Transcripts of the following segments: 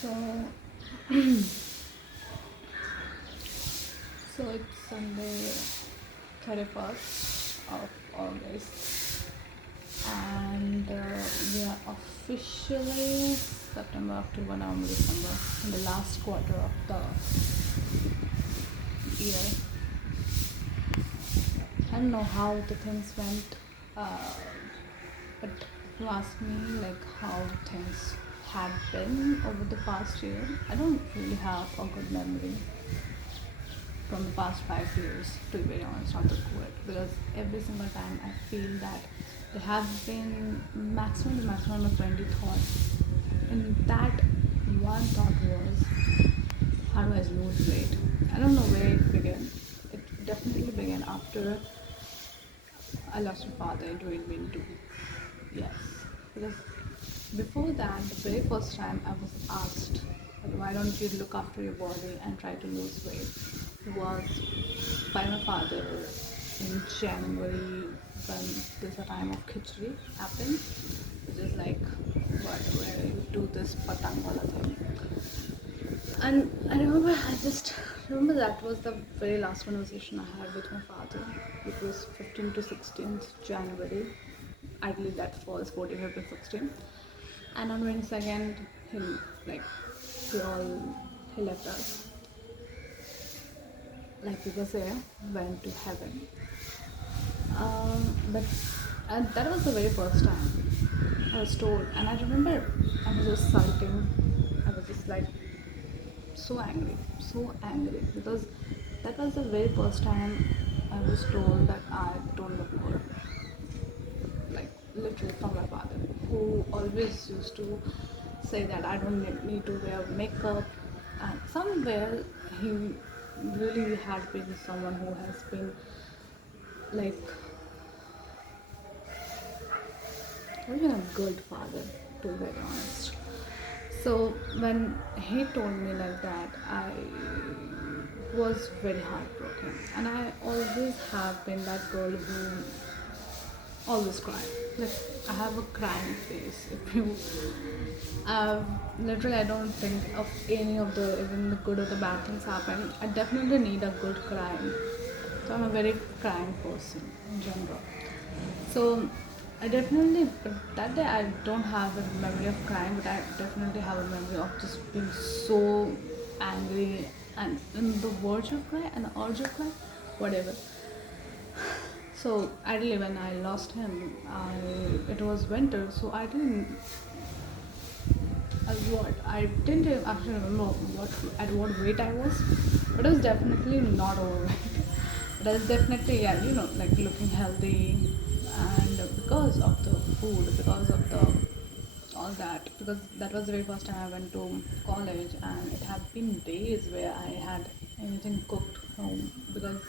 So, so it's Sunday, 31st of August, and we are officially September, October, November, December in the last quarter of the year. I don't know how the things went, uh, but if you ask me like how things had been over the past year, I don't really have a good memory from the past 5 years, to be very honest, of the COVID, because every single time I feel that there have been maximum of 20 thoughts. And that one thought was, how do I lose weight? I don't know where it began. It definitely began after I lost my father in 2022. Yes, because before that, the very first time I was asked, why don't you look after your body and try to lose weight, was by my father in January when there's a time of khichdi happened, which is like what where you do this patang wala thing. And I remember, I just remember that was the very last conversation I had with my father. It was 15th to 16th January. I believe that falls 45th to 16th. And on 22nd, he like we all he left us. Like people say, went to heaven. But and that was the very first time I was told, and I remember I was just sulking. I was just like so angry because that was the very first time I was told that I don't look good. Like literally from my father, who always used to say that I don't need to wear makeup. And somewhere he really had been someone who has been like even a good father, to be very honest. So when he told me like that, I was very heartbroken, and I always have been that girl who always cry. Like I have a crying face. If you, literally, I don't think of any of the even the good or the bad things happen. I definitely need a good cry. So I'm a very crying person in general. So I definitely, but that day I don't have a memory of crying, but I definitely have a memory of just being so angry and in the verge of cry and the urge of cry, whatever. So ideally, when I lost him, it was winter, so I didn't actually remember what at what weight I was, but I was definitely not overweight. But I was definitely, yeah, like looking healthy, and because of the food, because of the all that, because that was the very first time I went to college, and it had been days where I had anything cooked home because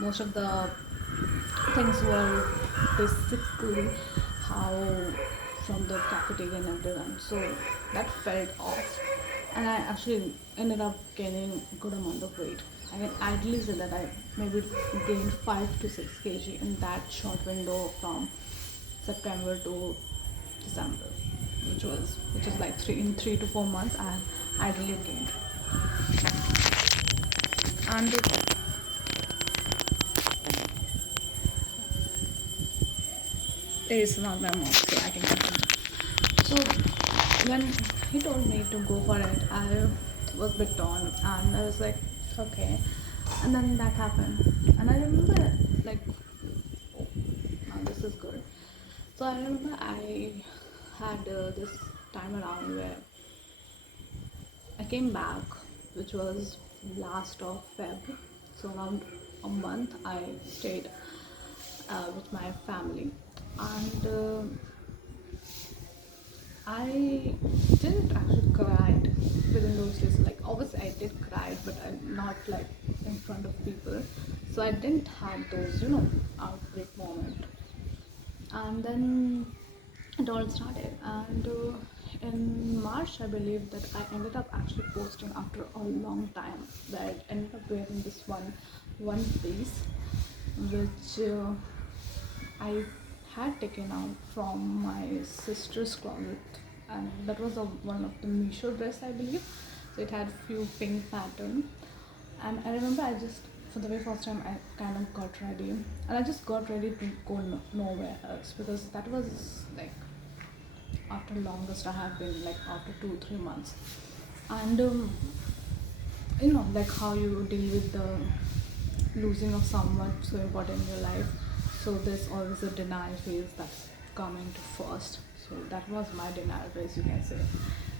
most of the things were basically how from the cafeteria and everyone. So that felt off, and I actually ended up gaining a good amount of weight. I can ideally say that I maybe gained 5 to 6 kg in that short window from September to December, which is like 3 to 4 months. I ideally gained, and it is not my mom, so I can continue. So when he told me to go for it, I was a bit torn, and I was like, okay. And then that happened, and I remember like, oh, now this is good. So I remember I had this time around where I came back, which was last of Feb. So around a month I stayed with my family, and I didn't actually cry within those days. Like obviously I did cry, but not like in front of people. So I didn't have those, outbreak moment. And then it all started. And in March, I believe that I ended up actually posting after a long time that I ended up wearing this one piece, which I had taken out from my sister's closet. and that was one of the Misho dress, I believe. So it had few pink pattern, and I remember I just for the very first time I kind of got ready, and I just got ready to go nowhere else because that was like after longest I have been like after 2 3 months, and like how you deal with the losing of someone so important in your life. So there's always a denial phase that's coming to first. So that was my denial phase, you can say.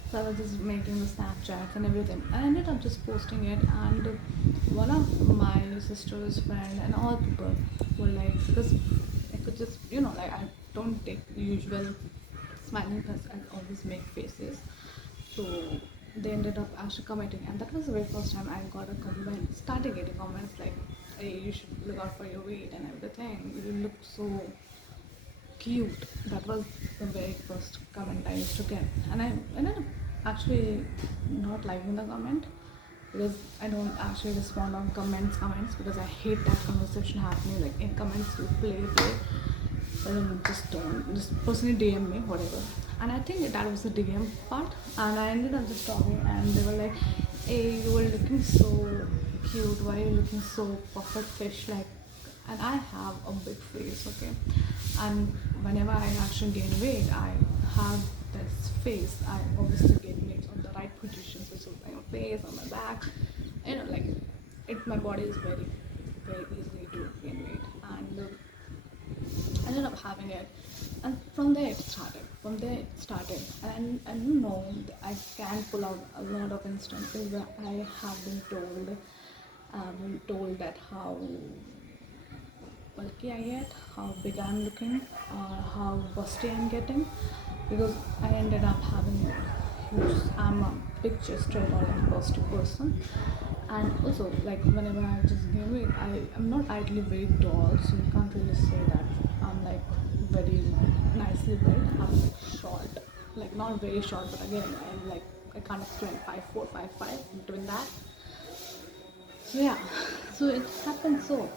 So I was just making the Snapchats and everything. I ended up just posting it, and one of my sister's friend and all people were like, because I could just, like I don't take the usual smiling face, I always make faces. So they ended up actually commenting, and that was the very first time I got a comment, started getting comments like, hey, you should look out for your weight and everything, you look so cute. That was the very first comment I used to get, and I ended up actually not liking the comment because I don't actually respond on comments because I hate that conversation happening like in comments you play just don't just personally DM me whatever. And I think that was the DM part, and I ended up just talking, and they were like, hey, you were looking so cute, why are you looking so perfect fish like. And I have a big face, okay, and whenever I actually gain weight I have this face. I obviously gain weight on the right positions, which is my face, on my back, like my body is very very easily to gain weight, and I ended up having it, and from there it started. And I don't know. I can pull out a lot of instances where I have been told that how bulky I get, how big I'm looking, how busty I'm getting, because I ended up having huge. I'm a big chested or like busty person, and also like whenever I just gain weight, I'm not ideally very tall, so you can't really say that I'm like very nicely built. I'm like short, like not very short, but again I'm like I can't explain 5'4", 5'5", between that. So yeah, so it happened so.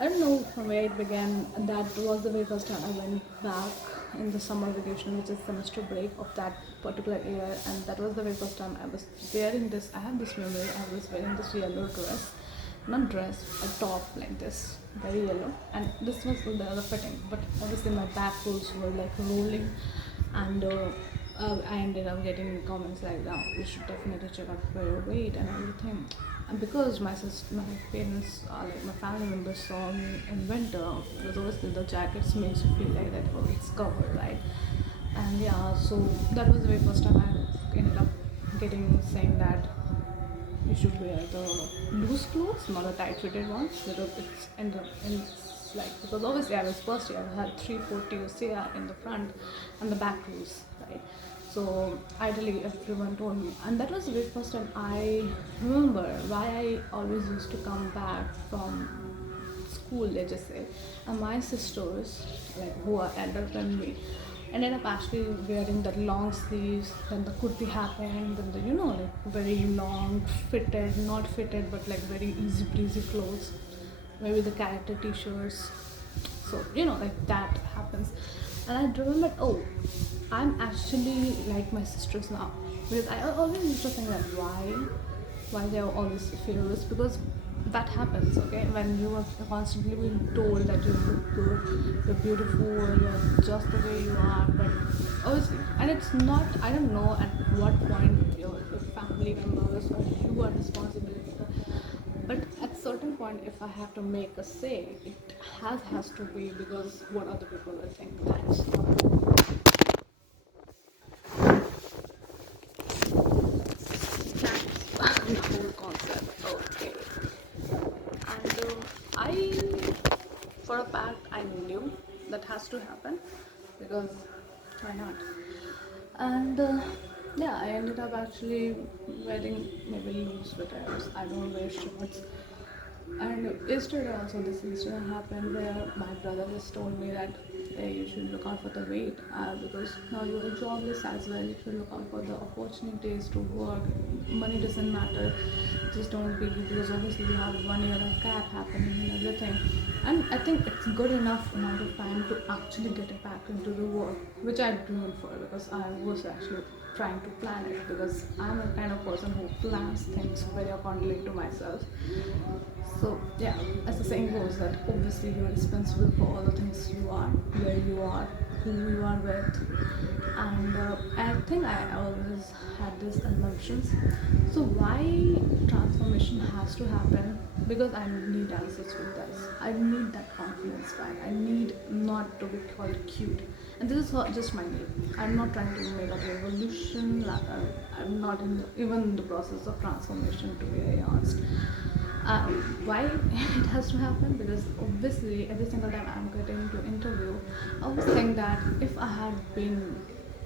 I don't know from where it began. That was the very first time I went back in the summer vacation, which is semester break of that particular year, and that was the very first time I was wearing this. I have this memory. I was wearing this yellow dress, not dress, a top like this, very yellow, and this was the other fitting. But obviously my back rolls were like rolling, and I ended up getting comments like, "Oh, you should definitely check out for your weight and everything." And because my parents, like my family members saw me in winter, because obviously the jackets makes you feel like that, oh, it's covered, right? And yeah, so that was the very first time I ended up getting saying that you should wear the loose clothes, not a tight-fitted ones, because it's like, because obviously I was first year, I had 3 4 TOCR in the front and the back loose, right? So ideally everyone told me, and that was the very first time I remember why I always used to come back from school, let's just say, and my sisters, like who are elder than me, ended up actually wearing the long sleeves. Then the kurti happened, then the like very long, fitted, not fitted, but like very easy breezy clothes, maybe the character t-shirts. So like that happens, and I remembered, oh, I'm actually like my sisters now, because I always used to think that why they are always fearless, because that happens, okay, when you are constantly being told that you look good, you're beautiful, you're just the way you are. But obviously, and it's not, I don't know at what point your family members or you are responsible, but at certain point if I have to make a say, it has to be because what other people will think. That's the whole concept. Okay. And I, for a fact, I knew that has to happen, because why not? And yeah, I ended up actually wearing maybe loose sweaters. I don't wear shorts. And yesterday also, this incident happened where my brother just told me that hey, you should look out for the weight because now you're jobless as well. You should look out for the opportunities to work. Money doesn't matter, just don't be, because obviously we have 1 year of gap happening and everything. And I think it's good enough amount of time to actually get it back into the work, which I dreamed for, because I was actually trying to plan it, because I'm a kind of person who plans things very accordingly to myself. So yeah, as the saying goes, that obviously you're responsible for all the things you are, where you are, who you are with, and I think I always had these assumptions. So why transformation has to happen? Because I need answers with this. I need that confidence back. I need not to be called cute. And this is just my need. I'm not trying to make a revolution. I'm not even in the process of transformation, to be very honest. Why it has to happen? Because obviously every single time I'm getting to interview, I always think that if I had been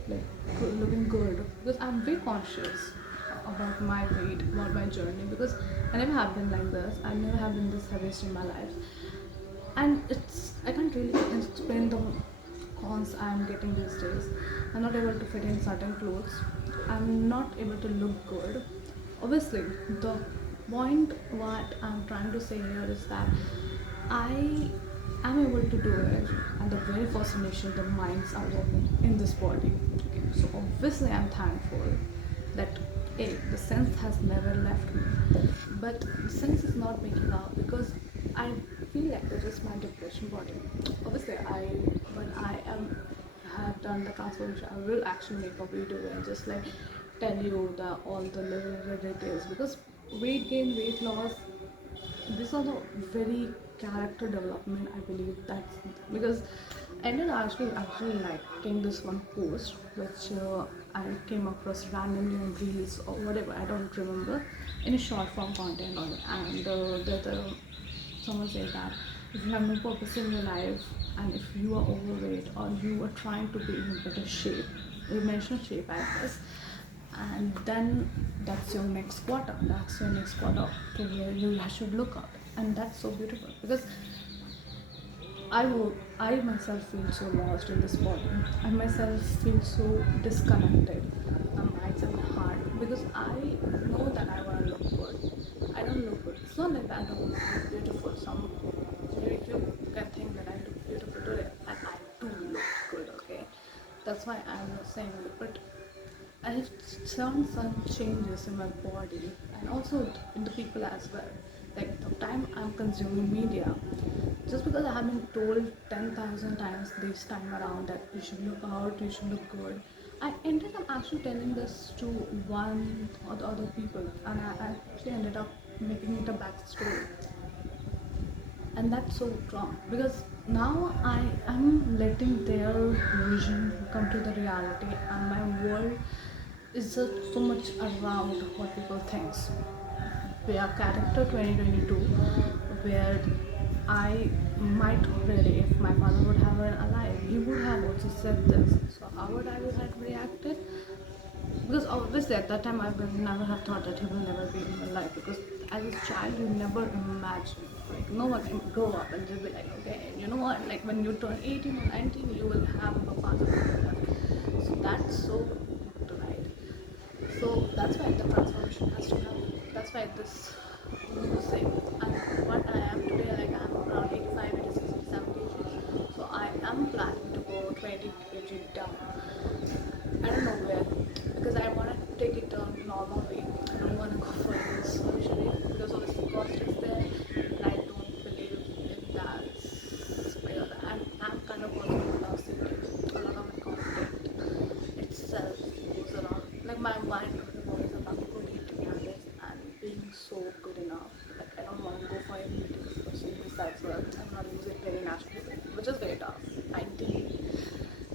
like looking good, because I'm very conscious about my weight, about my journey, because I never have been like this. I never have been this heaviest in my life, and it's I can't really explain the cons I'm getting these days. I'm not able to fit in certain clothes. I'm not able to look good. Obviously, the point what I'm trying to say here is that I am able to do it at the very first initial the minds are working in this body. Okay, so obviously I'm thankful that A, the sense has never left me. But the sense is not making out because I feel like that is my depression body. Obviously when I am have done the transformation, I will actually make a video and just like tell you the all the little details, because weight gain, weight loss, these are the very character development, I believe. That's because I ended actually liking this one post which I came across randomly on reels or whatever, I don't remember, in a short form content on it. And someone said that if you have no purpose in your life, and if you are overweight or you are trying to be in a better shape, dimensional shape I guess, and then that's your next quarter, that's your next quarter to where you should look out. And that's so beautiful, because I myself feel so lost in this body. I myself feel so disconnected, my mind and my heart, because I know that I want to look good. I don't look good. It's not like that I don't look beautiful. Maybe you can think that I look beautiful today, and I do look good. Okay, that's why I'm not saying it, but I have shown some changes in my body and also in the people as well. Like the time I'm consuming media, just because I have been told 10,000 times this time around that you should look out, you should look good, I ended up actually telling this to one or the other people, and I actually ended up making it a backstory. And that's so wrong, because now I am letting their vision come to the reality, and my world is just so much around what people think. We are character 2022, where I might really, if my father would have been alive, he would have also said this. So how would I have reacted? Because obviously at that time I would never have thought that he will never be in my life, because as a child you never imagine, like no one can grow up and just be like, okay, you know what, like when you turn 18 or 19 you will have a father in your life. So that's so right. So that's why the transformation has to happen. That's why this losing, and what I am today, like I'm around 85, 86, 87 kg. So I am planning to go 20 kg down. I don't know where, because I want to take it down normal way. I don't want to go for this surgery, because obviously cost is there, and I don't believe in that, because I'm kind of person who loves it. A lot of my content itself goes around, like my mind is always about good eating habits and being so good enough. Like I don't want to go for any eating besides well. I want to lose it very naturally, which is very tough, 90,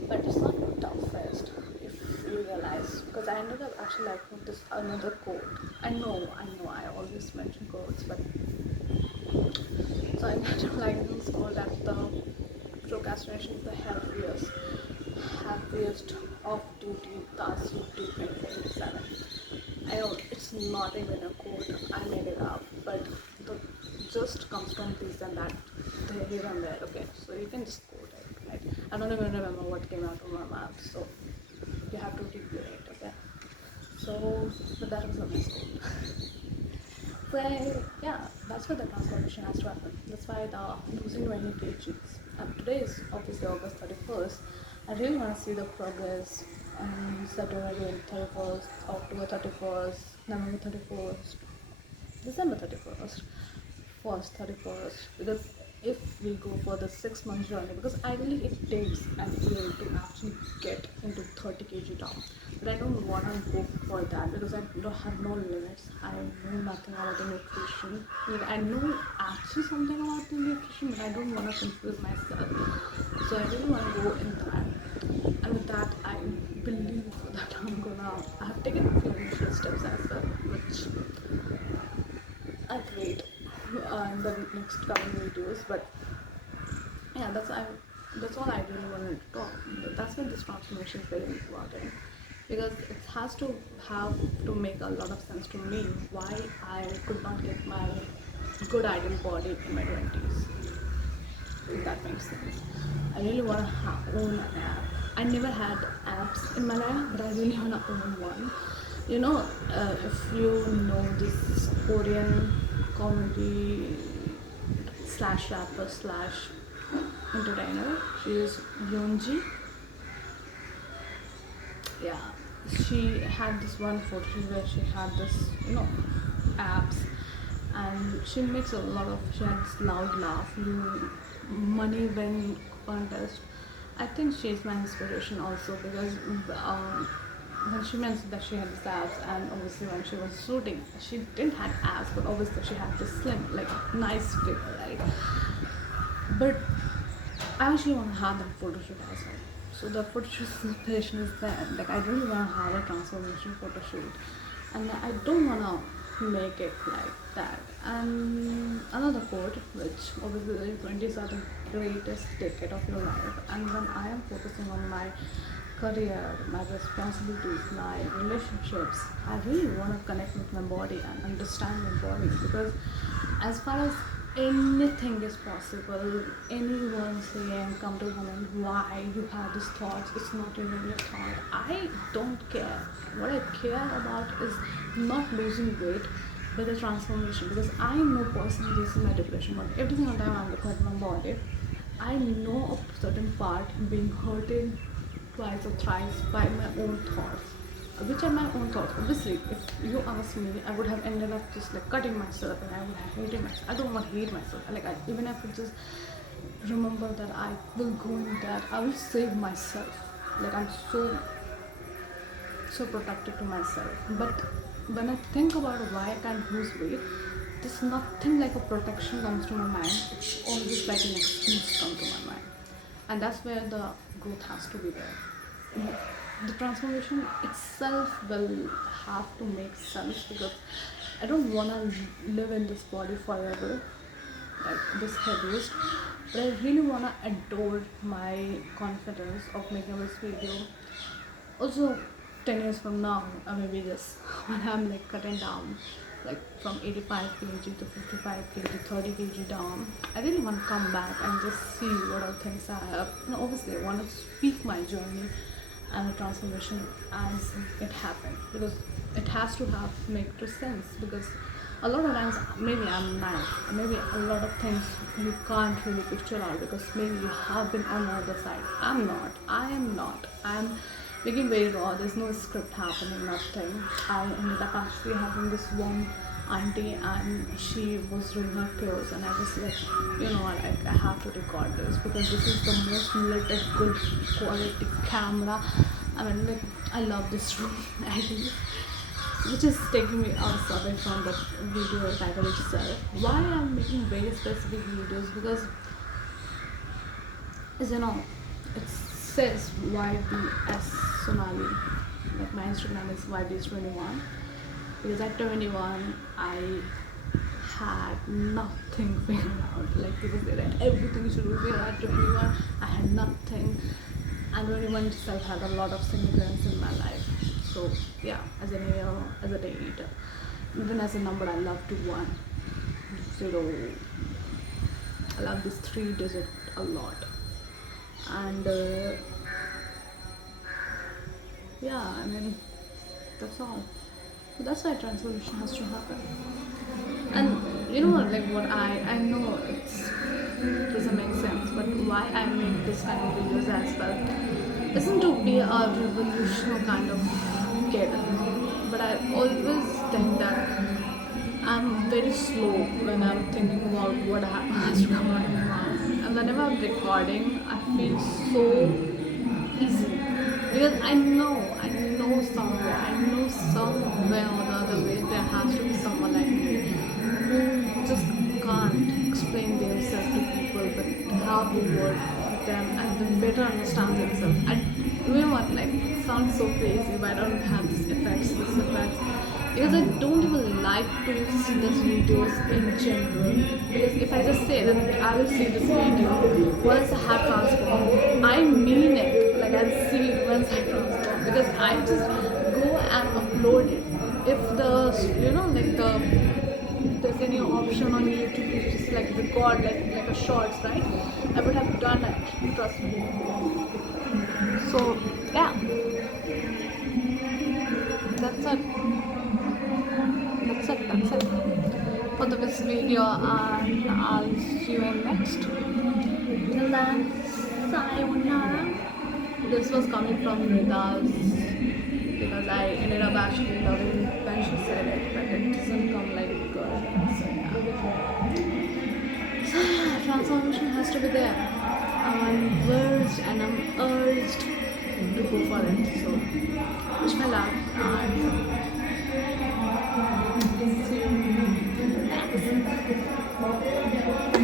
but it's not toughest if you realize, because I ended up actually liking this another quote. I know I always mention quotes, but so I ended up liking this quote that the procrastination is the happiest of duty task you do 2027. I know it's not even a quote, I made it up, but the just comes from this and that, here and there. Okay, so you can just quote it, right? I don't even remember what came out of my mouth, so you have to replay it, okay? So, but that was a mistake. So yeah, that's why the transformation has to happen. That's why the losing 20 kgs. And today is obviously August 31st. I really want to see the progress on September 31st, October 31st, November 31st, December 31st, first 31st, because if we go for the 6 month journey, because ideally it takes a year to actually get into 30 kg down, but I don't want to go for that because I don't have no limits. I know nothing about the nutrition. Like, I know actually something about the nutrition, but I don't want to confuse myself, so I really want to go in that. And with that, I believe that I have taken a few initial steps as well, which I'll create in the next coming videos. But yeah, that's all I really wanted to talk. That's why this transformation is very important, because it has to have to make a lot of sense to me why I could not get my good ideal body in my 20s. If that makes sense. I really want to own an app. I never had apps in my life, but I really want to own one. You know, if you know this Korean comedy slash rapper slash entertainer, she is Yoonji. Yeah, she had this one photo shoot where she had this, apps, and she makes a lot of. She had this loud laugh, you money win contest. I think she's my inspiration also because when she mentioned that she had this abs, and obviously when she was shooting, she didn't have abs, but obviously she had this slim, like nice figure, right? But I actually want to have that photo shoot as well. So the photo shoot inspiration is there. Like I really want to have a transformation photo shoot, and I don't want to make it like that. And another quote, which obviously the 20s are the greatest decade of your life, and when I am focusing on my career, my responsibilities, my relationships, I really want to connect with my body and understand my body, because as far as anything is possible, anyone saying come to woman why you have these thoughts, it's not even your thought. I don't care. What I care about is not losing weight but the transformation, because I know personally this is my depression body. Every single time I'm looking at my body, I know a certain part being hurted twice or thrice by my own thoughts, which are my own thoughts. Obviously, if you ask me, I would have ended up just like cutting myself, and I would have hated myself. I don't want to hate myself. Even if I just remember that I will go in that, I will save myself. Like I'm so protected to myself. But when I think about why I can't lose weight, there's nothing like a protection comes to my mind. It's always like an excuse come to my mind, and that's where the growth has to be there. The transformation itself will have to make sense, because I don't want to live in this body forever, like this heaviest, but I really want to adore my confidence of making this video. Also, 10 years from now, I may be this when I'm like cutting down, like from 85 kg to 55 kg, 30 kg down. I really want to come back and just see what other things I have. Obviously, I want to speak my journey and the transformation as it happened, because it has to have make to sense, because a lot of times maybe I'm naive, maybe a lot of things you can't really picture out, because maybe you have been on the other side. I am not. I'm making very raw. There's no script happening, nothing. I ended up actually having this one auntie, and she was doing her clothes, and I was like, I have to record this, because this is the most latest good quality camera. I mean, like, I love this room actually, which is taking me out away from the video title itself. Why I'm making very specific videos, because as you know, it says YBS Sonali. Like my Instagram is YBS21, because at 21 I had nothing figured out. Like people say that everything you should do there at 21, I had nothing, and 21 itself had a lot of significance in my life. So yeah, as an year, as a date, even as a number, I love to 1, 0. I love this 3 digit a lot. And yeah, I mean, that's all. So that's why transformation has to happen. And you know, like what I know it's doesn't make sense, but why I make this kind of videos as well isn't to be a revolutionary kind of kid, but I always think that I'm very slow when I'm thinking about what has to come out of my mouth, and whenever I'm recording, I feel so easy because I know somewhere or the other way there has to be someone like me who just can't explain themselves to people but have a word with them and then better understand themselves. And you know what, like it sounds so crazy but I don't have this effects because I don't even like to see these videos in general. Because if I just say that I will see this video once I have transformed, I mean it. Like I'll see it once I transform because I just go and upload it. If the like there's any option on YouTube to just like record like a shorts, right? I would have done it. Trust me. So yeah, that's it. That's it for this video, and I'll see you in next. Till then, sayonara. This was coming from Rida's because I ended up actually loving when she said it, but it doesn't come like good. So yeah, transformation has to be there. I'm urged and I'm urged to go for it. So wish my luck and see you next.